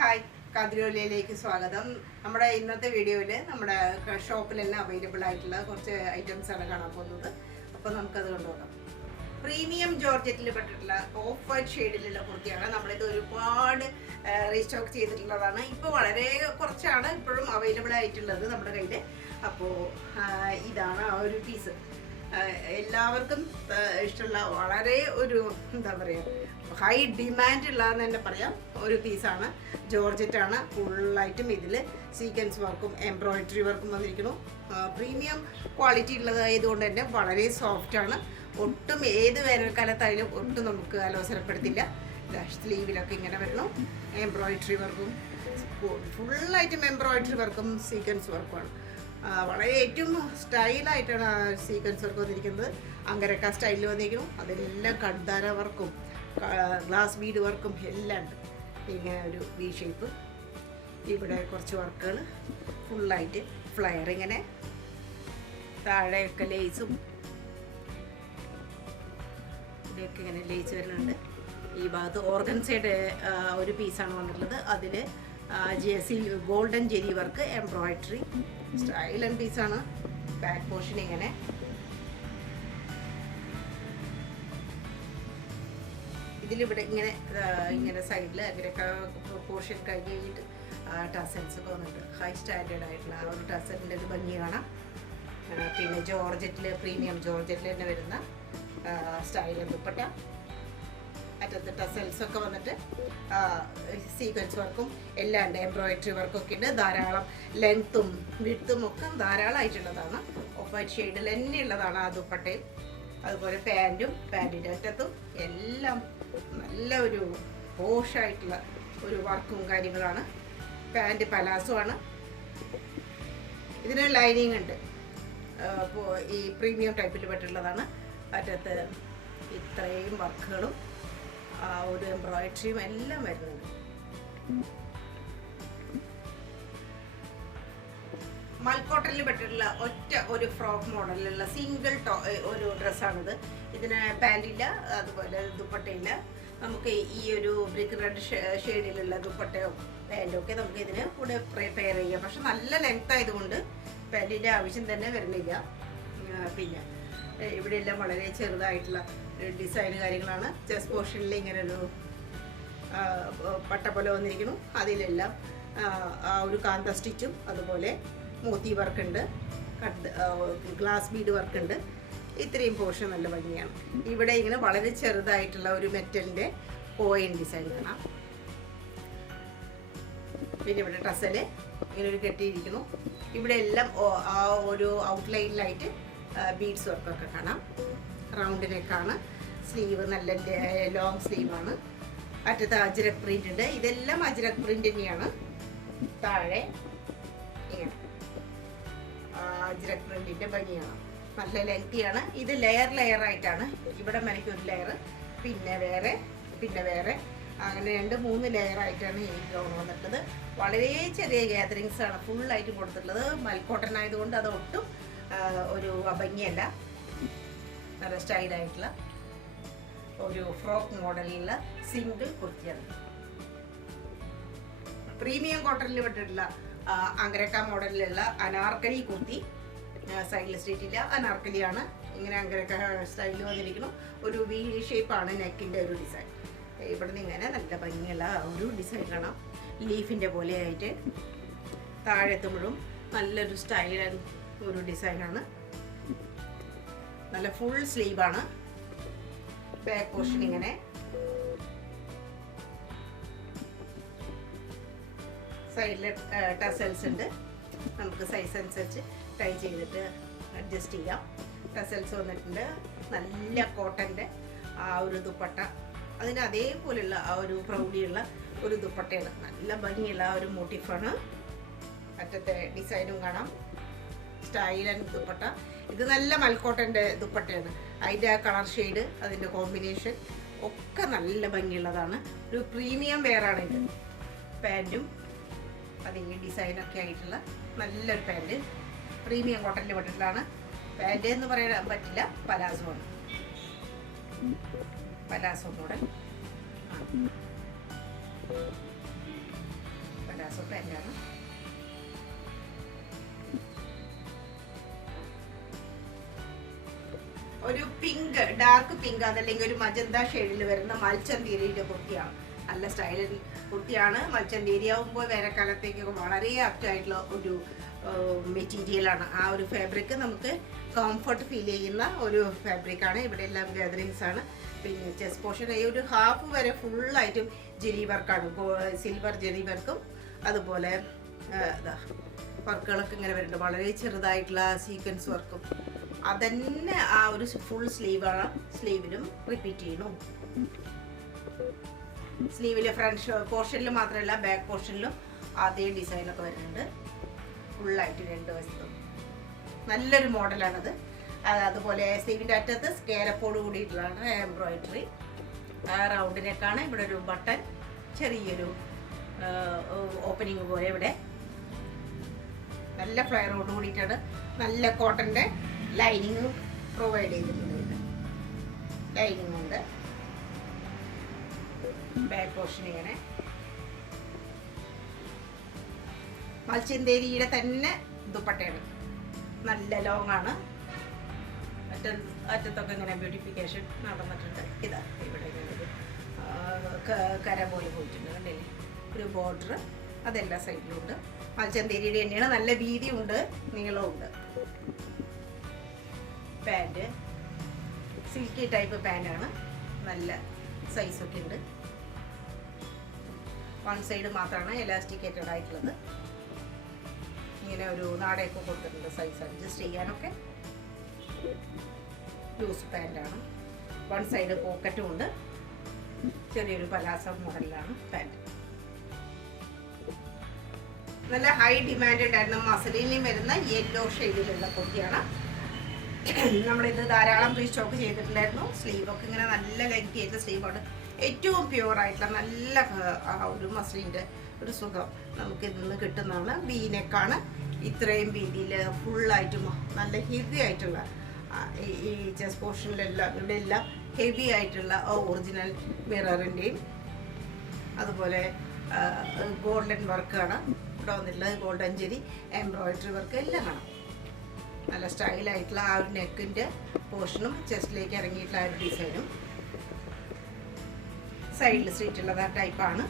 Hi, കാതിരോലിയിലേക്ക് സ്വാഗതം. നമ്മുടെ ഇന്നത്തെ വീഡിയോയിൽ നമ്മുടെ ഷോപ്പിലെല്ലാം അവൈലബിൾ ആയിട്ടുള്ള കുറച്ച് ഐറ്റംസ് ആണ് കാണാൻ പോകുന്നത്. അപ്പോൾ നമുക്കത് കൊണ്ടുപോകാം. പ്രീമിയം ജോർജറ്റിൽ പെട്ടിട്ടുള്ള ഓഫ് വൈറ്റ് ഷെയ്ഡിലുള്ള കുർത്തിയാണ്. നമ്മളിത് ഒരുപാട് റീസ്റ്റോക്ക് ചെയ്തിട്ടുള്ളതാണ്. ഇപ്പോൾ വളരെ കുറച്ചാണ് ഇപ്പോഴും അവൈലബിൾ ആയിട്ടുള്ളത് നമ്മുടെ കയ്യിൽ. അപ്പോൾ ഇതാണ് ആ ഒരു പീസ്. എല്ലാവർക്കും ഇഷ്ടമുള്ള വളരെ ഒരു എന്താ പറയുക, ഹൈ ഡിമാൻഡ് ഉള്ളതെന്ന് തന്നെ പറയാം ഒരു പീസാണ്. ജോർജറ്റാണ്. ഫുള്ളായിട്ടും ഇതിൽ സീക്വൻസ് വർക്കും എംബ്രോയിഡറി വർക്കും വന്നിരിക്കുന്നു. പ്രീമിയം ക്വാളിറ്റി ഉള്ളതായതുകൊണ്ട് തന്നെ വളരെ സോഫ്റ്റാണ്. ഒട്ടും ഏത് വേനൽക്കാലത്തായാലും ഒട്ടും നമുക്ക് അലോസരപ്പെടുത്തില്ല. സ്ലീവിലൊക്കെ ഇങ്ങനെ വരണം. എംബ്രോയിഡറി വർക്കും ഫുള്ളായിട്ടും എംബ്രോയിഡറി വർക്കും സീക്വൻസ് വർക്കുമാണ്. വളരെ ഏറ്റവും സ്റ്റൈലായിട്ടാണ് സീക്വൻസ് വർക്ക് വന്നിരിക്കുന്നത്. അങ്കരക്ക സ്റ്റൈലിൽ വന്നിരിക്കുന്നു. അതെല്ലാം കഡ്ദാര വർക്കും ഗ്ലാസ് ബീഡ് വർക്കും എല്ലാം ഉണ്ട്. ഇങ്ങനെ ഒരു വി ഷേപ്പ്. ഇവിടെ കുറച്ച് വർക്കുകൾ ഫുള്ളായിട്ട് ഫ്ലയർ, ഇങ്ങനെ താഴെയൊക്കെ ലേസും ഇവിടെയൊക്കെ ഇങ്ങനെ ലേസ് വരുന്നുണ്ട്. ഈ ഭാഗത്ത് ഓർഗൻസയുടെ ഒരു പീസാണ് വന്നിട്ടുള്ളത്. അതിൽ golden zari work embroidery style and പീസാണ്. ബാക്ക് പോർഷൻ ഇങ്ങനെ ഇതിലിവിടെ ഇങ്ങനെ സൈഡിൽ അങ്ങനെയൊക്കെ പോർഷൻ കഴിഞ്ഞിട്ട് ടസൽസ് ഒക്കെ വന്നിട്ട് ഹൈ സ്റ്റാൻഡേർഡ് ആയിട്ടുള്ള ആ ഒരു ടസലിൻ്റെ ഒരു ഭംഗി കാണാം. പിന്നെ ജോർജറ്റിൽ പ്രീമിയം ജോർജറ്റിൽ തന്നെ വരുന്ന സ്റ്റൈൽ ദുപ്പട്ട. അറ്റത്ത് ടസൽസ് ഒക്കെ വന്നിട്ട് സീക്വൻസ് വർക്കും എല്ലാം ഉണ്ട്. എംബ്രോയിഡറി വർക്കൊക്കെ ഉണ്ട്. ധാരാളം ലെങ്ത്തും വിഡ്ത്തും ഒക്കെ ധാരാളമായിട്ടുള്ളതാണ്. ഓഫ് വൈറ്റ് ഷെയ്ഡിൽ തന്നെ ഉള്ളതാണ് ആ ദുപ്പട്ടയും. അതുപോലെ പാൻറ്റിൻ്റെ അറ്റത്തും എല്ലാം നല്ല ഒരു പോഷായിട്ടുള്ള ഒരു വർക്കും കാര്യങ്ങളാണ്. പാൻറ്റ് പലാസോ ആണ്. ഇതിന് ലൈനിങ് ഉണ്ട്. അപ്പോൾ ഈ പ്രീമിയം ടൈപ്പിൽ പെട്ടുള്ളതാണ്. അറ്റത്ത് ഇത്രയും വർക്കുകളും ഒരു എംബ്രോയിഡറിയും എല്ലാം വരുന്നുണ്ട്. മൽക്കോട്ടനിൽ പെട്ടിട്ടുള്ള ഒറ്റ ഒരു ഫ്രോക്ക് മോഡലിലുള്ള സിംഗിൾ ഒരു ഡ്രസ്സാണിത്. ഇതിന് പാൻറ്റില്ല, അതുപോലെ ദുപ്പട്ടയില്ല. നമുക്ക് ഈ ഒരു ബ്രിക്ക് റെഡ് ഷെയ്ഡിലുള്ള ദുപ്പട്ടയോ പാൻറ്റോ ഒക്കെ നമുക്ക് ഇതിന് കൂടെ പെയർ ചെയ്യാം. പക്ഷെ നല്ല ലെങ്ത് ആയതുകൊണ്ട് പാൻറ്റിൻ്റെ ആവശ്യം തന്നെ വരുന്നില്ല. പിന്നെ ഇവിടെയെല്ലാം വളരെ ചെറുതായിട്ടുള്ള ഡിസൈൻ കാര്യങ്ങളാണ്. ചെസ്റ്റ് പോർഷനിൽ ഇങ്ങനെ ഒരു പട്ട പോലെ വന്നിരിക്കുന്നു. അതിലെല്ലാം ആ ഒരു കാന്ത സ്റ്റിച്ചും അതുപോലെ മോത്തി വർക്കുണ്ട്, ഗ്ലാസ് ബീഡ് വർക്കുണ്ട്. ഇത്രയും പോർഷൻ നല്ല ഭംഗിയാണ്. ഇവിടെ ഇങ്ങനെ വളരെ ചെറുതായിട്ടുള്ള ഒരു മെറ്റലിൻ്റെ കോയിൻ ഡിസൈൻ കാണാം. പിന്നെ ഇവിടെ ടസല് ഇങ്ങനെ ഒരു കെട്ടിയിരിക്കുന്നു. ഇവിടെ എല്ലാം ആ ഒരു ഔട്ട്ലൈനിലായിട്ട് ബീഡ്സ് വർക്കൊക്കെ കാണാം. റൗണ്ട് നെക്കാണ്. സ്ലീവ് നല്ല ലോങ് സ്ലീവാണ്. അറ്റത്ത് അജ്രക് പ്രിന്റ് ഉണ്ട്. ഇതെല്ലാം അജ്രക് പ്രിന്റ് തന്നെയാണ്. താഴെ ഇങ്ങനെ അജ്രക് പ്രിന്റിന്റെ ഭംഗിയാണ്. നല്ല ലെങ്തിയാണ്. ഇത് ലെയർ ആയിട്ടാണ്. ഇവിടെ മനയ്ക്ക് ഒരു ലെയർ, പിന്നെ വേറെ അങ്ങനെ 2-3 ലെയർ ആയിട്ടാണ് ഈ ഗൗൺ വന്നിട്ടുള്ളത്. വളരെ ചെറിയ ഗ്യാതറിങ്സ് ആണ് ഫുള്ളായിട്ട് കൊടുത്തിട്ടുള്ളത്. മൽക്കോട്ടൺ ആയതുകൊണ്ട് അത് ഒട്ടും ഒരു ഭംഗിയല്ല. നല്ല സ്റ്റൈലായിട്ടുള്ള ഒരു ഫ്രോക്ക് മോഡലിലുള്ള സിംഗിൾ കുർത്തിയാണ്. പ്രീമിയം കോട്ടണിൽ പെട്ടിട്ടുള്ള അങ്കരക്ക മോഡലിലുള്ള അനാർക്കലി കുർത്തി. സൈഡിൽ സ്ട്രീറ്റില്ല, അനാർക്കലിയാണ്. ഇങ്ങനെ അങ്കരക്ക സ്റ്റൈലിൽ വന്നിരിക്കുന്നു. ഒരു വി ഷേപ്പാണ് നെക്കിൻ്റെ ഒരു ഡിസൈൻ. ഇവിടെ നിന്ന് ഇങ്ങനെ നല്ല ഭംഗിയുള്ള ഒരു ഡിസൈൻ കാണാം. ലീഫിൻ്റെ പോലെ ആയിട്ട് താഴെ എത്തുമ്പോഴും നല്ലൊരു സ്റ്റൈൽ ഒരു ഡിസൈനാണ്. നല്ല ഫുൾ സ്ലീവാണ്. ബാക്ക് പോർഷൻ ഇങ്ങനെ സൈഡിൽ ടസൽസ് ഉണ്ട്. നമുക്ക് സൈസ് അനുസരിച്ച് ടൈ ചെയ്തിട്ട് അഡ്ജസ്റ്റ് ചെയ്യാം. ടസൽസ് വന്നിട്ടുണ്ട്. നല്ല കോട്ടൻ്റെ ആ ഒരു ദുപ്പട്ട, അതിന് അതേപോലെയുള്ള ആ ഒരു പ്രൗഢിയുള്ള ഒരു ദുപ്പട്ടയാണ്. നല്ല ഭംഗിയുള്ള ആ ഒരു മോട്ടീഫാണ്. അറ്റത്തെ ഡിസൈനും കാണാം. Style and dupatta. ഇത് നല്ല മൽക്കോട്ടൻ്റെ ദുപ്പട്ടയാണ്. അതിൻ്റെ ആ കളർ ഷെയ്ഡ്, അതിൻ്റെ കോമ്പിനേഷൻ ഒക്കെ നല്ല ഭംഗിയുള്ളതാണ്. ഒരു പ്രീമിയം വെയറാണ് ഇത്. പാൻറ്റും അത് ഈ ഡിസൈനൊക്കെ ആയിട്ടുള്ള നല്ലൊരു പാൻറ്റ്. പ്രീമിയം കോട്ടണിൽ പെട്ടിട്ടുള്ളതാണ്. പാൻറ്റ് എന്ന് പറയാൻ പറ്റില്ല, പലാസോ ആണ്. Palazzo model. പലാസോ പാൻറ്റാണ്. ഒരു പിങ്ക്, ഡാർക്ക് പിങ്ക് അതല്ലെങ്കിൽ ഒരു മജന്ത ഷെയ്ഡിൽ വരുന്ന മൽച്ചന്തേരിയുടെ കുർത്തിയാണ്. നല്ല സ്റ്റൈലൻ കുർത്തിയാണ്. മൽച്ചന്തേരി ആകുമ്പോൾ വേനൽക്കാലത്തേക്കൊക്കെ വളരെ ആപ്റ്റായിട്ടുള്ള ഒരു മെറ്റീരിയലാണ്. ആ ഒരു ഫാബ്രിക് നമുക്ക് കംഫർട്ട് ഫീൽ ചെയ്യുന്ന ഒരു ഫാബ്രിക്കാണ്. ഇവിടെ എല്ലാം ഗാദറിങ്സ് ആണ്. പിന്നെ ചെസ്റ്റ് പോർഷൻ ഈ ഒരു ഹാഫ് വരെ ഫുള്ളായിട്ടും ജെറി വർക്കാണ്. സിൽവർ ജെറി വർക്കും അതുപോലെ വർക്കുകളൊക്കെ ഇങ്ങനെ വരുന്നുണ്ട്. വളരെ ചെറുതായിട്ടുള്ള സീക്വൻസ് വർക്കും അതന്നെ ആ ഒരു ഫുൾ സ്ലീവാണ്. സ്ലീവിലും റിപ്പീറ്റ് ചെയ്യണു. സ്ലീവിലെ ഫ്രണ്ട് പോർഷനിൽ മാത്രമല്ല ബാക്ക് പോർഷനിലും അതേ ഡിസൈനൊക്കെ വരുന്നുണ്ട്. ഫുള്ളായിട്ട് രണ്ട് വശത്തും നല്ലൊരു മോഡലാണത്. അതുപോലെ സ്ലീവിൻ്റെ അറ്റത്ത് സ്കേലപ്പോട് കൂടിയിട്ടുള്ളതാണ് എംബ്രോയിഡറി. റൗണ്ട് നെക്കാണ്. ഇവിടെ ഒരു ബട്ടൺ, ചെറിയൊരു ഓപ്പണിങ് പോലെ ഇവിടെ നല്ല ഫ്ലയറോട് കൂടിയിട്ടാണ്. നല്ല കോട്ടൻ്റെ ലൈനിങ് പ്രൊവൈഡ് ചെയ്തിട്ടുണ്ട്. ലൈനിങ് ഉണ്ട്. ബാക്ക് പോർഷൻ ഇങ്ങനെ മൽച്ചന്തേരിയുടെ തന്നെ ദുപ്പട്ടയാണ്. നല്ല ലോങ് ആണ്. അറ്റത്തൊക്കെ ഇങ്ങനെ ബ്യൂട്ടിഫിക്കേഷൻ നടന്നിട്ടുണ്ട്. ഇതാ ഇവിടെ ഇങ്ങനെ കര പോലെ പോയിട്ടുണ്ട്. കണ്ടില്ലേ, ഒരു ബോർഡർ അതെല്ലാ സൈഡിലുണ്ട്. മൽച്ചന്തേരിയുടെ തന്നെയാണ്. നല്ല വീതിയുണ്ട്, നീളമുണ്ട്. പാൻറ് സിൽക്കി ടൈപ്പ് പാൻറ്റാണ്. നല്ല സൈസൊക്കെ ഉണ്ട്. വൺ സൈഡ് മാത്രമാണ് എലാസ്റ്റിക്കേറ്റഡ് ആയിട്ടുള്ളത്. ഇങ്ങനെ ഒരു നാടയൊക്കെ കൊടുത്തിട്ടുണ്ട് സൈസ് അഡ്ജസ്റ്റ് ചെയ്യാനൊക്കെ. ലൂസ് പാൻറ്റാണ്. വൺ സൈഡ് പോക്കറ്റും ഉണ്ട്. ചെറിയൊരു പലാസോ മോഡലിലാണ് പാൻറ്. നല്ല ഹൈ ഡിമാൻഡ് ഉണ്ടായിരുന്ന മസലിനിൽ വരുന്ന യെല്ലോ ഷെയ്ഡിലുള്ള കുർത്തിയാണ്. നമ്മളിത് ധാരാളം റീസ്റ്റോക്ക് ചെയ്തിട്ടുണ്ടായിരുന്നു. സ്ലീവൊക്കെ ഇങ്ങനെ നല്ല ലെങ്തി ആയിട്ടുള്ള സ്ലീവാണ്. ഏറ്റവും പ്യുവറായിട്ടുള്ള നല്ല ആ ഒരു മസ്ലിൻ്റെ ഒരു സുഖം നമുക്ക് ഇതിൽ നിന്ന് കിട്ടുന്നതാണ്. ബീനെക്കാണ്. ഇത്രയും വീതിയിൽ ഫുള്ളായിട്ടും നല്ല ഹെവി ആയിട്ടുള്ള ഈ ചെസ്റ്റ് പോർഷനിലെല്ലാം ഇവിടെ എല്ലാം ഹെവി ആയിട്ടുള്ള ഒറിജിനൽ മിററിൻ്റെയും അതുപോലെ ഗോൾഡൻ വർക്കാണ്. ഇവിടെ വന്നിട്ടുള്ളത് ഗോൾഡൻ ജെറി എംബ്രോയിഡറി വർക്ക് എല്ലാം കാണാം. നല്ല സ്റ്റൈലായിട്ടുള്ള ആ ഒരു നെക്കിൻ്റെ പോർഷനും ചെസ്റ്റിലേക്ക് ഇറങ്ങിയിട്ടുള്ള ആ ഒരു ഡിസൈനും സൈഡിൽ സ്ട്രീറ്റുള്ളത് ആ ടൈപ്പാണ്.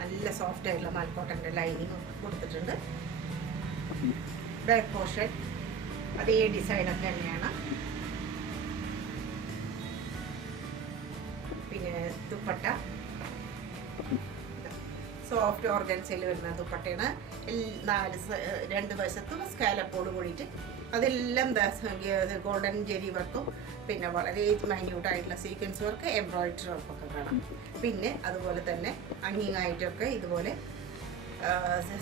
നല്ല സോഫ്റ്റ് ആയിട്ടുള്ള മാൽക്കോട്ടൻ്റെ ലൈനിങ് കൊടുത്തിട്ടുണ്ട്. ബാക്ക് പോർഷൻ അതേ ഡിസൈനൊക്കെ തന്നെയാണ്. പിന്നെ ദുപ്പട്ട സോഫ്റ്റ് ഓർഗൻസയിൽ വരുന്ന ദുപ്പട്ടയാണ്. രണ്ട് വശത്തും സ്കാലപ്പോട് കൂടിയിട്ട് അതെല്ലാം ഗോൾഡൻ ജെറി വർക്കും പിന്നെ വളരെ മൈന്യൂട്ടായിട്ടുള്ള സീക്വൻസ് വർക്ക് എംബ്രോയിഡറി വർക്കൊക്കെ കാണാം. പിന്നെ അതുപോലെ തന്നെ അങ്ങിങ്ങായിട്ടൊക്കെ ഇതുപോലെ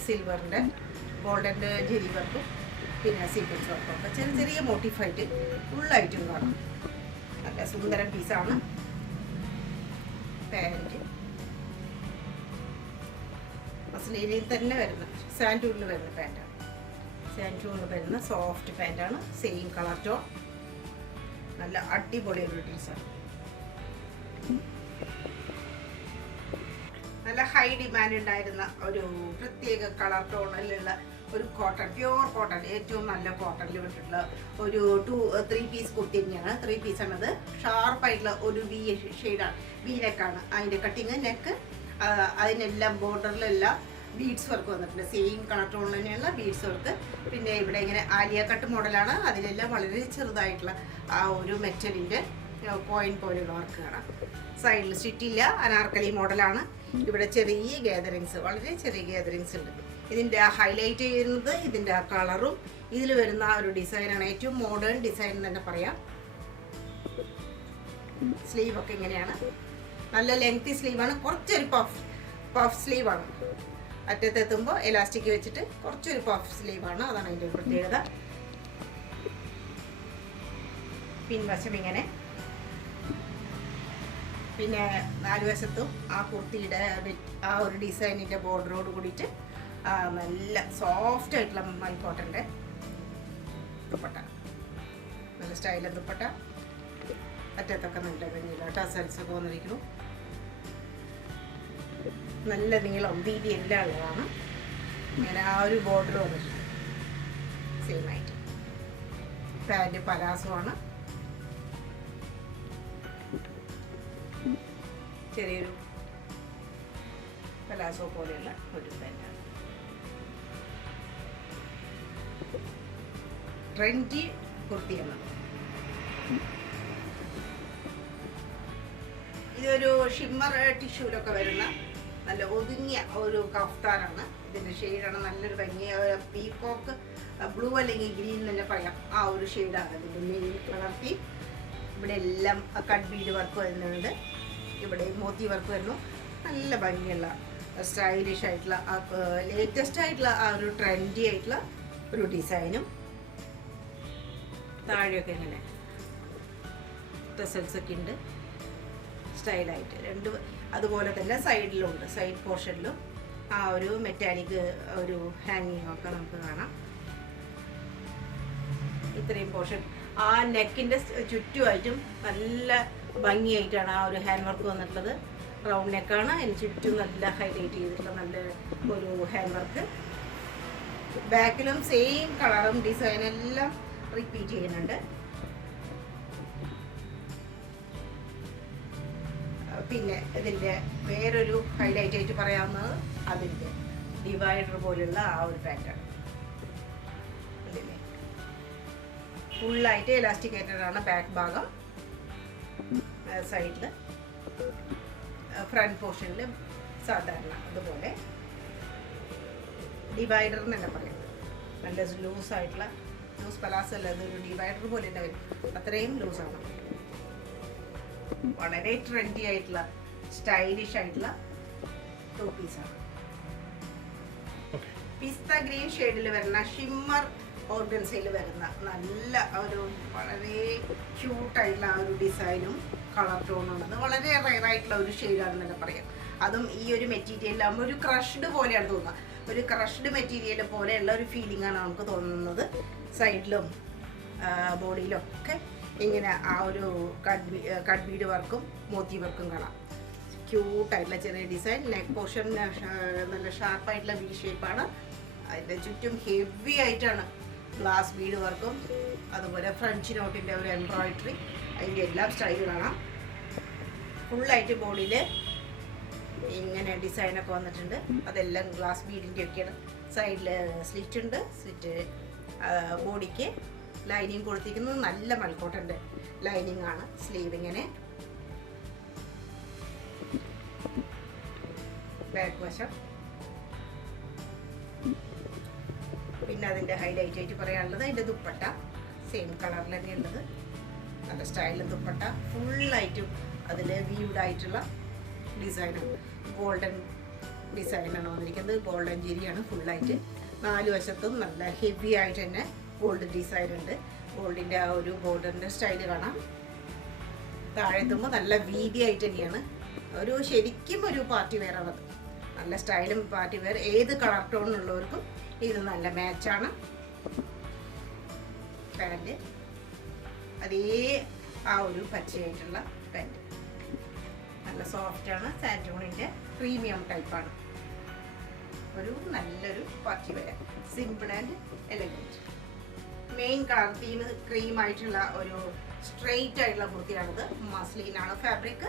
സിൽവറിൻ്റെ ഗോൾഡൻ്റെ ജെറി വർക്കും പിന്നെ സീക്വൻസ് വർക്കൊക്കെ ചെറിയ ചെറിയ മോട്ടിഫായിട്ട് ഫുള്ളായിട്ടും കാണാം. നല്ല സുന്ദരം പീസാണ്. പാൻറ്റ് മസ്ലിനിൽ തന്നെ വരുന്ന സാൻഡൂണിൽ വരുന്ന പാൻറ്റാണ്. സാൻഡൂണിൽ വരുന്ന സോഫ്റ്റ് പാൻറ്റാണ്. Same colour tone. നല്ല അടിപൊളിയൊരു ഡ്രസ്സാണ്. നല്ല ഹൈ ഡിമാൻഡ് ഉണ്ടായിരുന്ന ഒരു പ്രത്യേക കളർ ടോണിലുള്ള ഒരു കോട്ടൺ, പ്യുവർ കോട്ടൺ, ഏറ്റവും നല്ല കോട്ടണിൽ വിട്ടിട്ടുള്ള ഒരു 3 പീസ് കുർത്തി തന്നെയാണ്. 3 പീസാണത്. ഷാർപ്പായിട്ടുള്ള ഒരു വി ഷെയ്ഡാണ്. വി നെക്കാണ് അതിൻ്റെ കട്ടിങ്. നെക്ക് അതിനെല്ലാം ബോർഡറിലെല്ലാം ബീഡ്സ് വർക്ക് വന്നിട്ടുണ്ട്. സെയിം കളർ ടോണിൽ തന്നെയുള്ള ബീഡ്സ് വർക്ക്. പിന്നെ ഇവിടെ ഇങ്ങനെ ആലിയ കട്ട് മോഡലാണ്. അതിലെല്ലാം വളരെ ചെറുതായിട്ടുള്ള ആ ഒരു മെറ്റലിൻ്റെ പോയിന്റ് പോലെയുള്ള വർക്ക് കാണാം. സൈഡിൽ സ്റ്റിറ്റില്ല. അനാർക്കലി മോഡലാണ്. ഇവിടെ ചെറിയ ഗാദറിങ്സ്, വളരെ ചെറിയ ഗാദറിങ്സ് ഉണ്ട്. ഇതിൻ്റെ ഹൈലൈറ്റ് ചെയ്യുന്നത് ഇതിൻ്റെ ആ കളറും ഇതിൽ വരുന്ന ആ ഒരു ഡിസൈനാണ്. ഏറ്റവും മോഡേൺ ഡിസൈൻ തന്നെ പറയാം. സ്ലീവൊക്കെ ഇങ്ങനെയാണ്. നല്ല ലെങ്തി സ്ലീവാണ്. കുറച്ചൊരു പഫ് സ്ലീവാണ്. അറ്റത്തെത്തുമ്പോൾ എലാസ്റ്റിക് വെച്ചിട്ട് കുറച്ചൊരു പഫ് സ്ലീവാണ്. അതാണ് അതിൻ്റെ പ്രത്യേകത. പിൻവശം ഇങ്ങനെ. പിന്നെ 4 വശത്തും ആ കുർത്തിയുടെ ആ ഒരു ഡിസൈനിൻ്റെ ബോർഡറോട് കൂടിയിട്ട് നല്ല സോഫ്റ്റ് ആയിട്ടുള്ള മൽക്കോട്ടൻ്റെ ദുപ്പട്ട. നല്ല സ്റ്റൈലൻ ദുപ്പട്ട. അറ്റത്തൊക്കെ നല്ല ഭംഗിയില്ല ടസൽസ് ഒക്കെ വന്നിരിക്കുന്നു. നല്ല നീളം വീതി എല്ലാം ഉള്ളതാണ്. ഇങ്ങനെ ആ ഒരു ബോർഡർ വന്നിട്ടുണ്ട് സെയിം ആയിട്ട്. പാൻറ് പലാസമാണ്, ചെറിയൊരു പലാസോ പോലെയുള്ള ഒരു പാൻറ്റാണ്. ട്രെൻഡി കുർത്തിയാണ്. ഇതൊരു ഷിമ്മർ ടിഷ്യൂലൊക്കെ വരുന്ന നല്ല ഒതുങ്ങിയ ഒരു കഫ്താനാണ്. ഇതിൻ്റെ ഷെയ്ഡാണ് നല്ലൊരു ഭംഗിയ പീകോക്ക് ബ്ലൂ അല്ലെങ്കിൽ ഗ്രീൻ തന്നെ പറയാം. ആ ഒരു ഷെയ്ഡാണ് ഇതിൻ്റെ മെയിൻ കളർ തീം. ഇവിടെ എല്ലാം കട്ട് ബീഡ് വർക്ക് വരുന്നുണ്ട്. ഇവിടെ മോത്തി വർക്ക് വരുന്നു. നല്ല ഭംഗിയുള്ള സ്റ്റൈലിഷ് ആയിട്ടുള്ള ലേറ്റസ്റ്റ് ആയിട്ടുള്ള ആ ഒരു ട്രെൻഡി ആയിട്ടുള്ള ഒരു ഡിസൈനും. താഴെയൊക്കെ ഇങ്ങനെ ടെസൽസ് ഒക്കെ ഉണ്ട് സ്റ്റൈലായിട്ട്. രണ്ട് അതുപോലെ തന്നെ സൈഡിലുണ്ട്, സൈഡ് പോർഷനിലും ആ ഒരു മെറ്റാലിക് ഒരു ഹാങ്ങിങ് ഒക്കെ നമുക്ക് കാണാം. ഇത്രയും പോർഷൻ ആ നെക്കിൻ്റെ ചുറ്റുമായിട്ടും നല്ല ഭംഗിയായിട്ടാണ് ആ ഒരു ഹാൻഡ് വർക്ക് വന്നിട്ടുള്ളത്. റൗണ്ട് നെക്കാണ്, അതിന് ചുറ്റും നല്ല ഹൈലൈറ്റ് ചെയ്തിട്ടുള്ള നല്ല ഒരു ഹാൻഡ് വർക്ക്. ബാക്കിലും സെയിം കളറും ഡിസൈനും എല്ലാം റിപ്പീറ്റ് ചെയ്യുന്നുണ്ട്. പിന്നെ ഇതിൻ്റെ വേറൊരു ഹൈലൈറ്റ് ആയിട്ട് പറയാവുന്നത് അതിൻ്റെ ഡിവൈഡർ പോലുള്ള ആ ഒരു പാറ്റേൺ. ഫുള്ളായിട്ട് എലാസ്റ്റിക്കേറ്റഡ് ആണ് ബാക്ക് ഭാഗം. സൈഡിൽ ഫ്രണ്ട് പോർഷനിൽ സാധാരണ അതുപോലെ ഡിവൈഡർ എന്ന് തന്നെ പറയാം. നല്ല ലൂസായിട്ടുള്ള ലൂസ് പലാസ് അല്ല, അതൊരു ഡിവൈഡർ പോലെ തന്നെ വരും. അത്രയും ലൂസാണ്. വളരെ ട്രെൻഡി ആയിട്ടുള്ള സ്റ്റൈലിഷ് ആയിട്ടുള്ള ടു പീസാണ്. പിസ്ത ഗ്രീൻ ഷെയ്ഡിൽ വരുന്ന ഷിമ്മർ ഓർഗൻസയിൽ വരുന്ന നല്ല ഒരു വളരെ ക്യൂട്ടായിട്ടുള്ള ആ ഒരു ഡിസൈനും കളർ ടോണുള്ളത്. വളരെ റയറായിട്ടുള്ള ഒരു ഷെയ്ഡാണെന്ന് തന്നെ പറയാം. അതും ഈ ഒരു മെറ്റീരിയലാകുമ്പോൾ ഒരു ക്രഷ്ഡ് പോലെയാണ് തോന്നുന്നത്. ഒരു ക്രഷ്ഡ് മെറ്റീരിയൽ പോലെയുള്ള ഒരു ഫീലിംഗ് ആണ് നമുക്ക് തോന്നുന്നത്. സൈഡിലും ബോഡിയിലും ഒക്കെ ഇങ്ങനെ ആ ഒരു കട്ട് ബീഡ് വർക്കും മോത്തി വർക്കും കാണാം. ക്യൂട്ടായിട്ടുള്ള ചെറിയ ഡിസൈൻ. നെക്ക് പോർഷൻ നല്ല ഷാർപ്പായിട്ടുള്ള വി ഷേപ്പാണ്. അതിൻ്റെ ചുറ്റും ഹെവി ആയിട്ടാണ് ഗ്ലാസ് ബീഡ് വർക്കും അതുപോലെ ഫ്രഞ്ച് നോട്ടിൻ്റെ ഒരു എംബ്രോയിഡറി, അതിൻ്റെ എല്ലാം സ്റ്റൈല് കാണാം. ഫുള്ളായിട്ട് ബോഡിയിൽ ഇങ്ങനെ ഡിസൈനൊക്കെ വന്നിട്ടുണ്ട്. അതെല്ലാം ഗ്ലാസ് ബീഡിൻ്റെ ഒക്കെയാണ്. സൈഡിൽ സ്ലിറ്റ് ഉണ്ട്. സ്ലിറ്റ് ബോഡിക്ക് ലൈനിങ് കൊടുത്തിരിക്കുന്നത് നല്ല മൽക്കോട്ടൻ്റെ ലൈനിങ് ആണ്. സ്ലീവ് ഇങ്ങനെ ബാക്ക് വശം. പിന്നെ അതിൻ്റെ ഹൈലൈറ്റ് ആയിട്ട് പറയാനുള്ളത് അതിൻ്റെ ദുപ്പട്ട സെയിം കളറിൽ തന്നെയുള്ളത്. നല്ല സ്റ്റൈലിൽ ദുപ്പട്ട ഫുള്ളായിട്ടും അതിൽ വീവ്ഡ് ആയിട്ടുള്ള ഡിസൈനാണ്. ഗോൾഡൻ ഡിസൈനാണ് വന്നിരിക്കുന്നത്. ഗോൾഡൻ ജിരിയാണ് ഫുള്ളായിട്ട്. 4 വശത്തും നല്ല ഹെവി ആയിട്ട് തന്നെ ഗോൾഡ് ഡിസൈൻ ഉണ്ട്. ഗോൾഡിൻ്റെ ആ ഒരു ബോർഡറിൻ്റെ സ്റ്റൈല് കാണാം. താഴെ എത്തുമ്പോൾ നല്ല വീതിയായിട്ട് തന്നെയാണ്. ഒരു ശരിക്കും ഒരു പാർട്ടി വെയർ ആണത്. നല്ല സ്റ്റൈലും പാർട്ടി വെയർ ഏത് കളർ ടോണിലുള്ളവർക്കും ഇത് നല്ല മാച്ചാണ്. പാൻറ് അതേ ആ ഒരു പച്ചയായിട്ടുള്ള പാൻറ് നല്ല സോഫ്റ്റാണ്. സാൻറ്റോണിൻ്റെ പ്രീമിയം ടൈപ്പാണ്. ഒരു നല്ലൊരു party wear, simple and elegant. Main colour theme cream ആയിട്ടുള്ള ഒരു സ്ട്രെയിറ്റ് ആയിട്ടുള്ള കുർത്തിയാണിത്. മസ്ലിനാണ് ഫാബ്രിക്.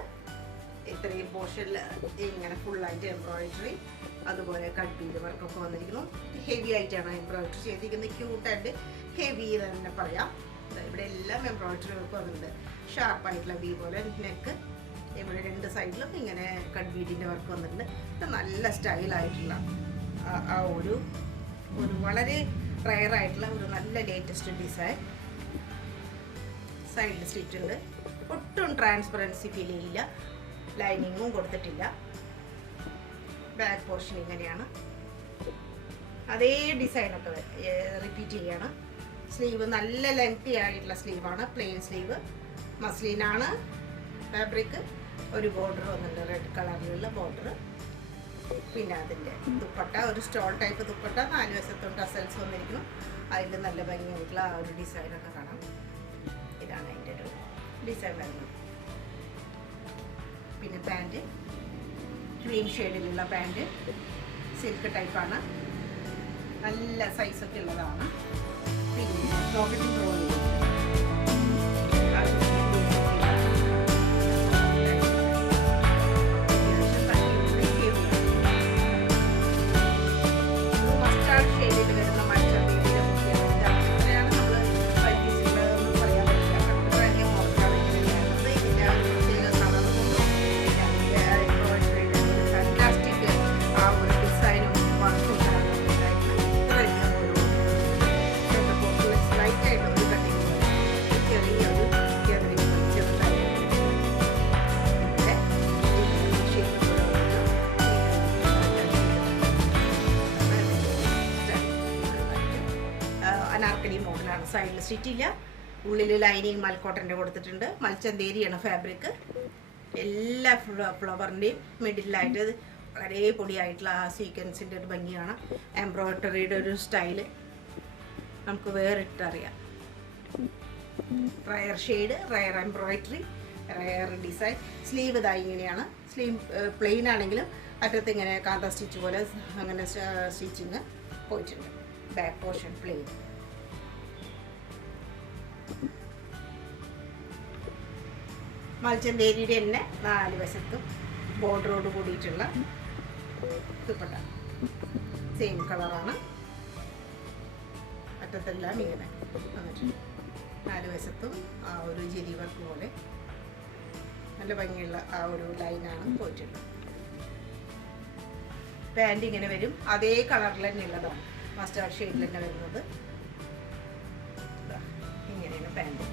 ഇത്രയും പോർഷനിൽ ഇങ്ങനെ ഫുള്ളായിട്ട് എംബ്രോയിഡറി അതുപോലെ കട്ട് ബീഡ് വർക്കൊക്കെ വന്നിരിക്കുന്നു. ഹെവി ആയിട്ടാണ് എംബ്രോയിഡറി ചെയ്തിരിക്കുന്നത്. ക്യൂട്ട് ആൻഡ് ഹെവി തന്നെ പറയാം. ഇവിടെ എല്ലാം എംബ്രോയിഡറി വർക്ക് വന്നിട്ടുണ്ട്. ഷാർപ്പായിട്ടുള്ള വി പോലെ നെക്ക്. ഇവിടെ 2 സൈഡിലും ഇങ്ങനെ കട്ട് ബീഡിൻ്റെ വർക്ക് വന്നിട്ടുണ്ട്. നല്ല സ്റ്റൈലായിട്ടുള്ള ആ ഒരു വളരെ റയറായിട്ടുള്ള ഒരു നല്ല ലേറ്റസ്റ്റ് ഡിസൈൻ. സൈഡിൽ സ്ലിറ്റ് ഉണ്ട്. ഒട്ടും ട്രാൻസ്പെറൻസി ഫീൽ ചെയ്യില്ല. ലൈനിങ്ങും കൊടുത്തിട്ടില്ല. ബാക്ക് പോർഷൻ ഇങ്ങനെയാണ്. അതേ ഡിസൈനൊക്കെ റിപ്പീറ്റ് ചെയ്യാണ്. സ്ലീവ് നല്ല ലെങ്തി ആയിട്ടുള്ള സ്ലീവാണ്. Plain sleeve. മസ്ലിനാണ് ഫാബ്രിക്. ഒരു ബോർഡർ വന്നിട്ടുണ്ട്, റെഡ് കളറിലുള്ള ബോർഡർ. പിന്നെ അതിൻ്റെ ദുപ്പട്ട ഒരു സ്റ്റോൾ ടൈപ്പ് ദുപ്പട്ട. 4 വശത്തും ടസൽസ് വന്നിരിക്കുന്നു. അതിൽ നല്ല ഭംഗിയായിട്ടുള്ള ആ ഒരു ഡിസൈനൊക്കെ കാണാം. ഇതാണ് അതിൻ്റെ ഒരു ഡിസൈൻ വരുന്നത്. പിന്നെ പാൻറ് ക്രീം ഷെയ്ഡിലുള്ള പാൻറ്, സിൽക്ക് ടൈപ്പാണ്, നല്ല സൈസൊക്കെ ഉള്ളതാണ്. പിന്നെ പോക്കറ്റിംഗ് റോൾ അനാർക്കലി മോഡലാണ്. സൈഡിൽ സ്റ്റിച്ചില്ല, ഉള്ളിൽ ലൈനിങ് മൽക്കോട്ടൻ്റെ കൊടുത്തിട്ടുണ്ട്. മൽച്ചന്തേരിയാണ് ഫാബ്രിക്. എല്ലാ ഫ്ലവറിൻ്റെയും മിഡിലായിട്ട് വളരെ പൊടിയായിട്ടുള്ള ആ സീക്വൻസിൻ്റെ ഒരു ഭംഗിയാണ്. എംബ്രോയ്ഡറിയുടെ ഒരു സ്റ്റൈല് നമുക്ക് വേറിട്ടറിയാം. Rare shade, rare embroidery, rare design. Sleeve ഇതാ ഇങ്ങനെയാണ്. സ്ലീവ് പ്ലെയിൻ ആണെങ്കിലും അറ്റത്ത് ഇങ്ങനെ കാന്ത സ്റ്റിച്ച് പോലെ അങ്ങനെ സ്റ്റിച്ചിങ് പോയിട്ടുണ്ട്. Back portion plain. മൽച്ചന്തേരിയുടെ തന്നെ 4 വശത്തും ബോർഡറോട് കൂടിയിട്ടുള്ള ദുപ്പട്ട. സെയിം കളറാണ്. അറ്റത്തെല്ലാം ഇങ്ങനെ വന്നിട്ടുണ്ട്. 4 വശത്തും ആ ഒരു ജെരി വർക്ക് പോലെ നല്ല ഭംഗിയുള്ള ആ ഒരു ലൈനാണ് പോയിട്ടുള്ളത്. പാൻറ് ഇങ്ങനെ വരും. അതേ കളറിൽ തന്നെ ഉള്ളതാണ്. മസ്റ്റാർഡ് ഷെയ്ഡിൽ തന്നെ വരുന്നത്. ഇങ്ങനെയാണ് പാൻറ്.